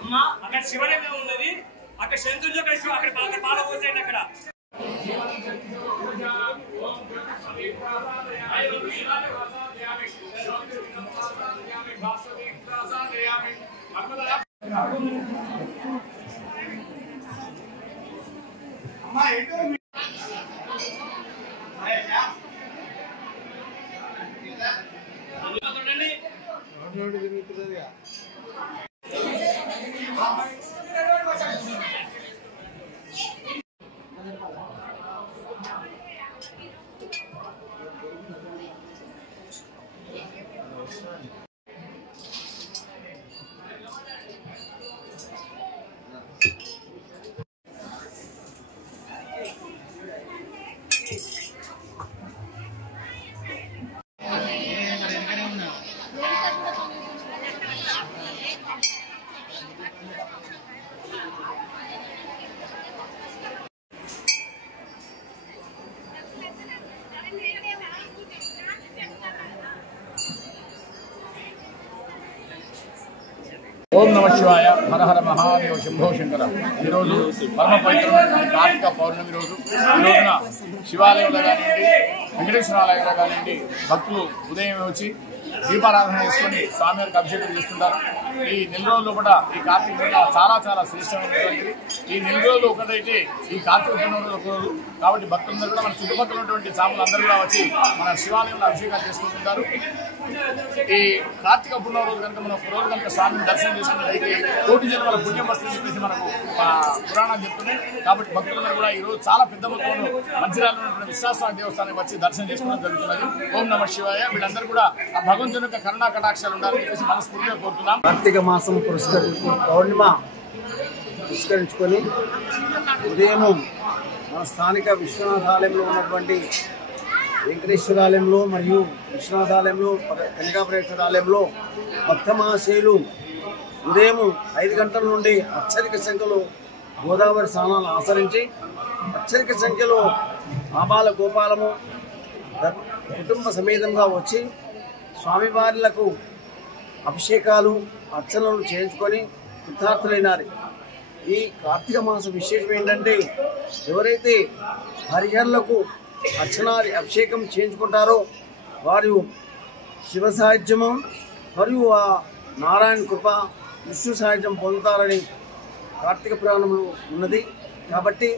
అమ్మా అక్కడ శివలింగం ఉన్నది, అక్కడ శంకుల్లో అక్కడ పాల పోసేయండి. అక్కడ ఓం నమ శివాయ, హర హర మహాదేవ, శంభో శంకర. ఈరోజు పరమ పవిత్రమైన కార్తీక పౌర్ణమి రోజు. ఈ రోజున శివాలయంలో కానివ్వండి, వెంకటేశ్వర ఆలయంలో కానివ్వండి, భక్తులు ఉదయం వచ్చి దీపారాధన చేసుకుని స్వామివారికి అభిషేకం చేస్తుంటారు. ఈ నెల రోజులు కూడా ఈ కార్తీక పూర్ణిమ చాలా చాలా శ్రేష్టమైనటువంటిది. ఈ నెల రోజులు ఒకటైతే ఈ కార్తీక పూర్ణిమ రోజు ఒక రోజు కాబట్టి భక్తులందరూ కూడా మన చుట్టుపక్కల ఉన్నటువంటి సాములు అందరూ కూడా వచ్చి మన శివాలయంలో అభిషేకాలు చేసుకుంటుంటారు. ఈ కార్తీక పూర్ణిమ రోజు కనుక మనం ఒక రోజు కనుక స్వామిని దర్శనం చేసుకున్నట్లయితే కోటి జన్మల పుణ్యం వస్తుందని చెప్పేసి మనకు పురాణాలు చెప్తున్నాయి. కాబట్టి భక్తులందరూ కూడా ఈ రోజు చాలా పెద్ద మొత్తంలో మంచిర్యాలలో ఉన్నటువంటి విశ్వాస దేవస్థానానికి వచ్చి దర్శనం చేసుకోవడం జరుగుతున్నది. ఓం నమ శివాయ. వీళ్ళందరూ కూడా ఆ భగవంతుని యొక్క కరుణా కటాక్షాలు ఉండాలని చెప్పేసి మనస్ఫూర్తిగా కోరుతున్నాం. కార్తీక మాసం పౌర్ణిమ పురస్కరించుకొని ఉదయం మన స్థానిక విశ్వనాథాలయంలో ఉన్నటువంటి వెంకటేశ్వరాలయంలో మరియు విశ్వనాథాలయంలో కనికాపరేశ్వర ఆలయంలో భక్త మహాశయులు ఉదయం 5 గంటల నుండి అత్యధిక సంఖ్యలో గోదావరి స్నానాలు ఆచరించి అత్యధిక సంఖ్యలో ఆబాల గోపాలము కుటుంబ సమేతంగా వచ్చి స్వామివార్లకు అభిషేకాలు అర్చనలు చేయించుకొని కృతార్థులైనారు. ఈ కార్తీక మాసం విశేషం ఏంటంటే ఎవరైతే హరిహరులకు అర్చనాది అభిషేకం చేయించుకుంటారో వారు శివ సాహిత్యము మరియు ఆ నారాయణ కృప విష్ణు సాహిత్యం పొందుతారని కార్తీక పురాణంలో ఉన్నది. కాబట్టి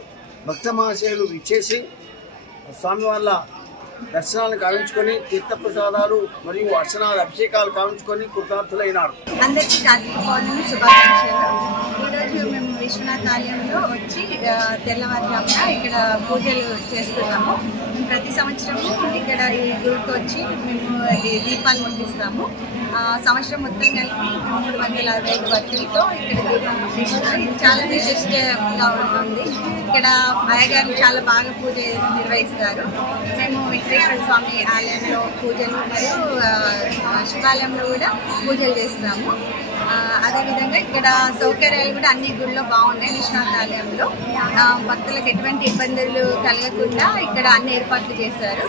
భక్త మహాశయులు ఇచ్చేసి స్వామివార్ల దర్శనాలను కావించుకొని తీర్థప్రసాదాలు మరియు అర్చనాలు అభిషేకాలు కావించుకొని కృతార్థులైనారు. అందరికీ కార్తీక పౌర్ణమి శుభాకాంక్షలు. ఈరోజు మేము విశ్వనాథ ఆలయంలో వచ్చి తెల్లవారుజామున ఇక్కడ పూజలు చేస్తున్నాము. ప్రతి సంవత్సరము ఇక్కడ ఈ గుడికి వచ్చి మేము దీపాలు ముట్టిస్తాము. సంవత్సరం మొత్తం కలిపి 365 భక్తులతో ఇక్కడ దీపం ముట్టిస్తున్నాం. ఇది చాలా విశిష్టంగా ఉంటుంది. ఇక్కడ అయ్యగారు చాలా బాగా పూజ నిర్వహిస్తారు. మేము వెంకటేశ్వర స్వామి ఆలయంలో పూజలు మరియు శివాలయంలో కూడా పూజలు చేస్తాము. అదేవిధంగా ఇక్కడ సౌకర్యాలు కూడా అన్ని గుళ్ళో బాగున్నాయి. విశ్వనాథ ఆలయంలో భక్తులకు ఎటువంటి ఇబ్బందులు కలగకుండా ఇక్కడ అన్ని ఏర్పాట్లు చేశారు.